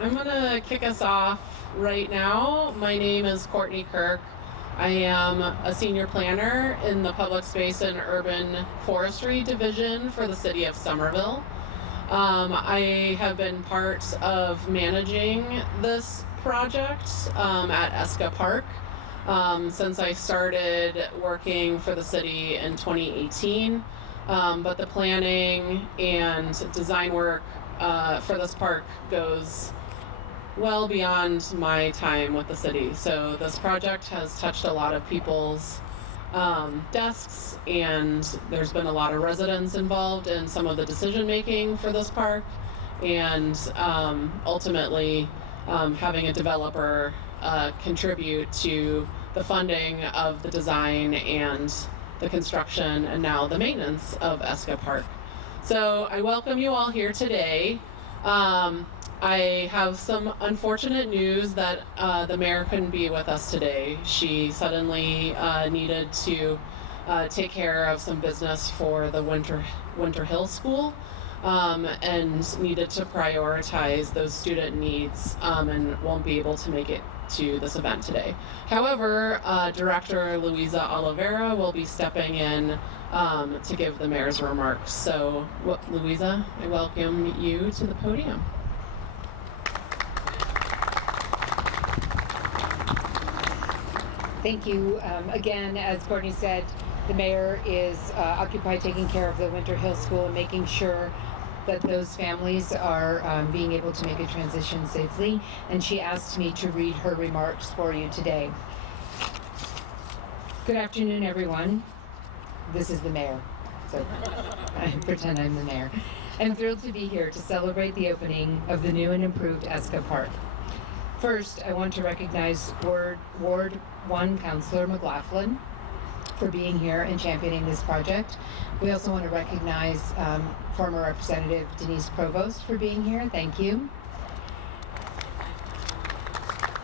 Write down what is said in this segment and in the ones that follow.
I'm gonna kick us off right now. My name is Courtney Kirk. I am a senior planner in the Public Space and Urban Forestry Division for the City of Somerville. I have been part of managing this project at ESCA Park since I started working for the city in 2018. But the planning and design work for this park goes well beyond my time with the city. So this project has touched a lot of people's desks, and there's been a lot of residents involved in some of the decision making for this park, and ultimately having a developer contribute to the funding of the design and the construction and now the maintenance of ESCA Park. So I welcome you all here today. I have some unfortunate news that the mayor couldn't be with us today. She suddenly needed to take care of some business for the Winter Hill School and needed to prioritize those student needs and won't be able to make it to this event today. However, Director Louisa Oliveira will be stepping in to give the mayor's remarks. So, Louisa, I welcome you to the podium. Thank you. Again, as Courtney said, the mayor is occupied taking care of the Winter Hill School and making sure that those families are being able to make a transition safely. And she asked me to read her remarks for you today. Good afternoon, everyone. This is the mayor, so I pretend I'm the mayor. I'm thrilled to be here to celebrate the opening of the new and improved ESCA Park. First, I want to recognize Ward 1 Councillor McLaughlin for being here and championing this project. We also want to recognize former Representative Denise Provost for being here. Thank you.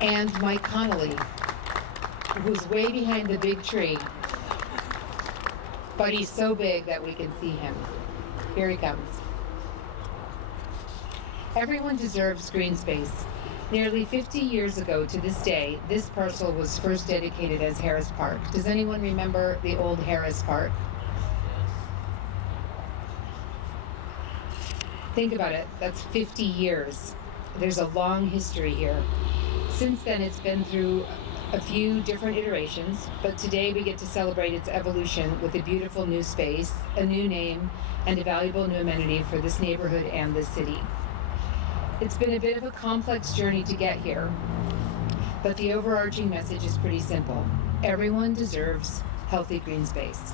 And Mike Connolly, who's way behind the big tree, but he's so big that we can see him. Here he comes. Everyone deserves green space. Nearly 50 years ago to this day, this parcel was first dedicated as Harris Park. Does anyone remember the old Harris Park? Think about it, that's 50 years. There's a long history here. Since then, it's been through a few different iterations, but today we get to celebrate its evolution with a beautiful new space, a new name, and a valuable new amenity for this neighborhood and this city. It's been a bit of a complex journey to get here, but the overarching message is pretty simple. Everyone deserves healthy green space.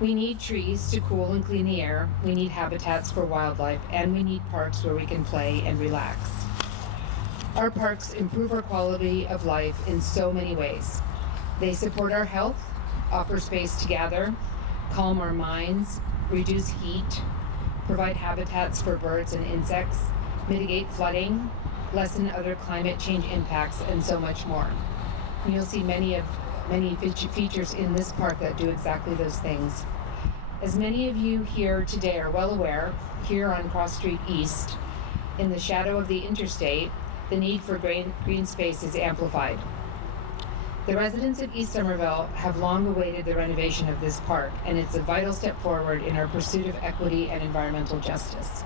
We need trees to cool and clean the air, we need habitats for wildlife, and we need parks where we can play and relax. Our parks improve our quality of life in so many ways. They support our health, offer space to gather, calm our minds, reduce heat, provide habitats for birds and insects, mitigate flooding, lessen other climate change impacts, and so much more. And you'll see many features in this park that do exactly those things. As many of you here today are well aware, here on Cross Street East, in the shadow of the interstate, the need for green space is amplified. The residents of East Somerville have long awaited the renovation of this park, and it's a vital step forward in our pursuit of equity and environmental justice.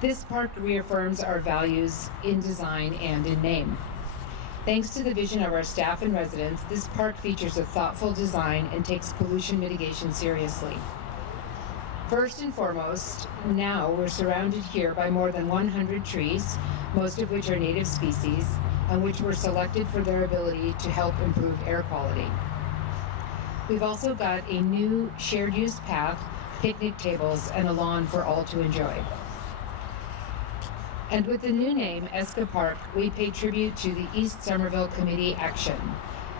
This park reaffirms our values in design and in name. Thanks to the vision of our staff and residents, this park features a thoughtful design and takes pollution mitigation seriously. First and foremost, now we're surrounded here by more than 100 trees, most of which are native species, and which were selected for their ability to help improve air quality. We've also got a new shared use path, picnic tables, and a lawn for all to enjoy. And with the new name, ESCA Park, we pay tribute to the East Somerville Committee Action,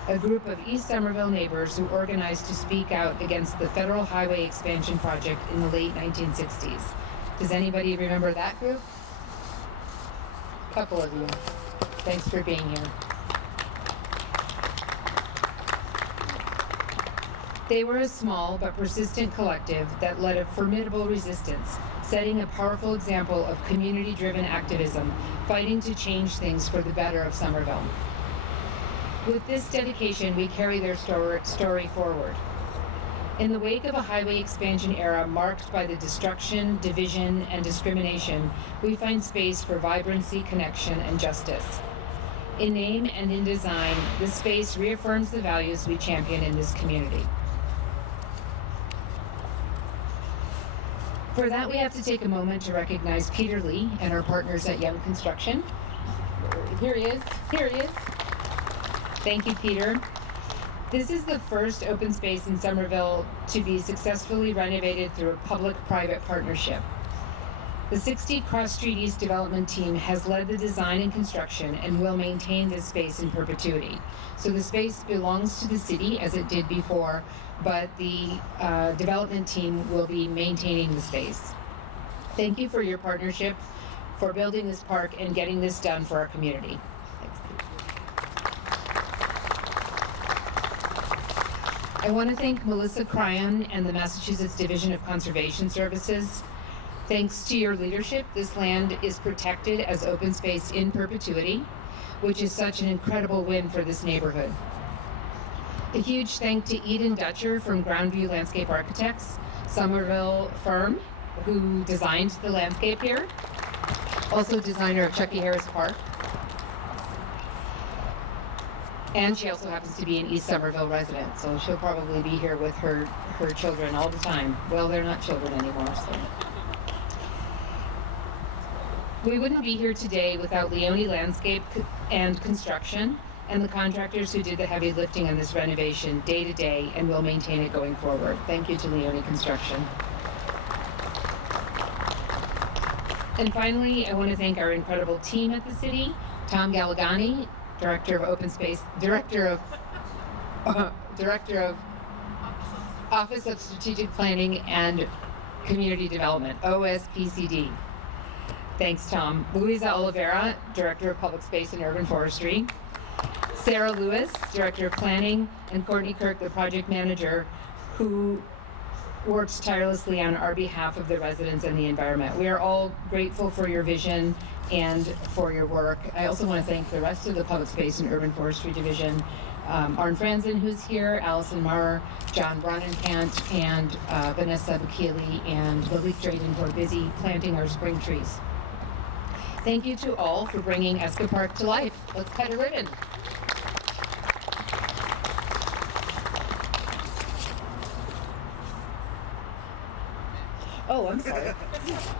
a group of East Somerville neighbors who organized to speak out against the federal highway expansion project in the late 1960s. Does anybody remember that group? A couple of you. Thanks for being here. They were a small but persistent collective that led a formidable resistance, setting a powerful example of community-driven activism, fighting to change things for the better of Somerville. With this dedication, we carry their story forward. In the wake of a highway expansion era marked by the destruction, division, and discrimination, we find space for vibrancy, connection, and justice. In name and in design, this space reaffirms the values we champion in this community. For that, we have to take a moment to recognize Peter Lee and our partners at Young Construction. Here he is. Thank you, Peter. This is the first open space in Somerville to be successfully renovated through a public-private partnership. The 60 Cross Street East development team has led the design and construction and will maintain this space in perpetuity. So the space belongs to the city as it did before, but the development team will be maintaining the space. Thank you for your partnership, for building this park and getting this done for our community. I want to thank Melissa Cryon and the Massachusetts Division of Conservation Services. Thanks to your leadership, this land is protected as open space in perpetuity, which is such an incredible win for this neighborhood. A huge thank to Eden Dutcher from Groundview Landscape Architects, Somerville firm, who designed the landscape here. Also designer of Chucky Harris Park. And she also happens to be an East Somerville resident, so she'll probably be here with her children all the time. Well, they're not children anymore, so. We wouldn't be here today without Leone Landscape and Construction and the contractors who did the heavy lifting on this renovation day to day and will maintain it going forward. Thank you to Leone Construction. And finally, I want to thank our incredible team at the city, Tom Galligani, Director of Open Space, Director of Office of Strategic Planning and Community Development, OSPCD. Thanks, Tom. Louisa Oliveira, Director of Public Space and Urban Forestry. Sarah Lewis, Director of Planning, and Courtney Kirk, the Project Manager, who works tirelessly on our behalf of the residents and the environment. We are all grateful for your vision and for your work. I also want to thank the rest of the Public Space and Urban Forestry Division, Arne Franzen, who's here, Allison Marr, John Bronnenkamp, and Vanessa Bukili and Lalik Drayden, who are busy planting our spring trees. Thank you to all for bringing ECSA Park to life. Let's cut a ribbon. Oh, I'm sorry.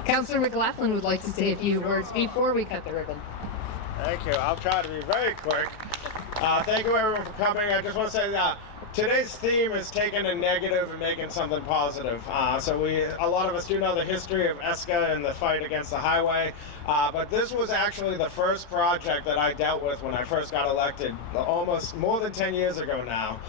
Councillor McLaughlin would like to say a few words before we cut the ribbon. Thank you. I'll try to be very quick. Thank you everyone for coming. I just want to say that today's theme is taking a negative and making something positive. So a lot of us do know the history of ESCA and the fight against the highway, but this was actually the first project that I dealt with when I first got elected, almost more than 10 years ago now.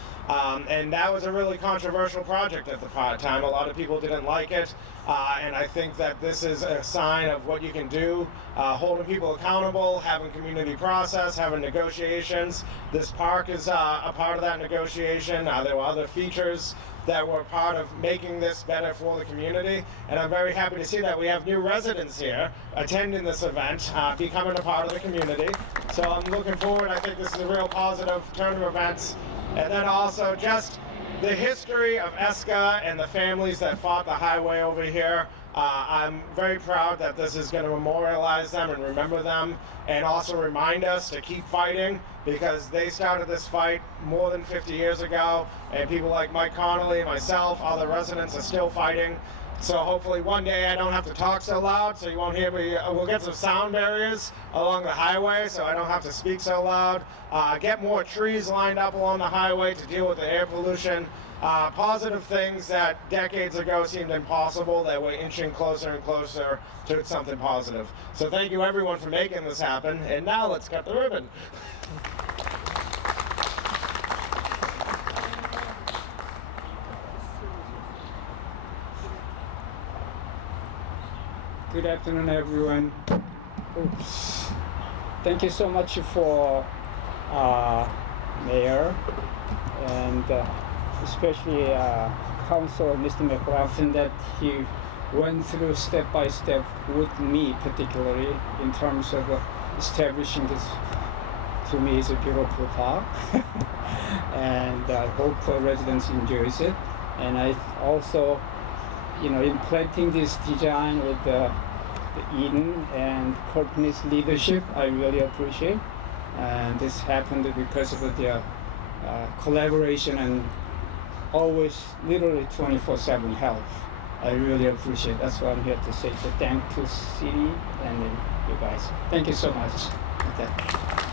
And that was a really controversial project at the time. A lot of people didn't like it, and I think that this is a sign of what you can do, holding people accountable, having community process, having negotiations. This park is a part of that negotiation. There were other features that were part of making this better for the community, and I'm very happy to see that we have new residents here attending this event, becoming a part of the community. So I'm looking forward. I think this is a real positive turn of events. And then also just the history of ESCA and the families that fought the highway over here. I'm very proud that this is going to memorialize them and remember them, and also remind us to keep fighting, because they started this fight more than 50 years ago, and people like Mike Connolly, myself, other residents are still fighting. So hopefully one day I don't have to talk so loud, so you won't hear me. We'll get some sound barriers along the highway so I don't have to speak so loud. Get more trees lined up along the highway to deal with the air pollution. Positive things that decades ago seemed impossible, that we're inching closer and closer to something positive. So thank you everyone for making this happen, and now let's cut the ribbon. Good afternoon, everyone. Oops. Thank you so much for Mayor and especially Councilor Mr. McLaughlin, that he went through step by step with me, particularly in terms of establishing this. To me, it's a beautiful park, and I hope residents enjoys it. And I also, in planting this design with the Eden and Courtney's leadership, I really appreciate. And this happened because of their collaboration and always literally 24/7 help. I really appreciate it. That's what I'm here to say. So thank to city and then you guys. Thank you so much. Okay.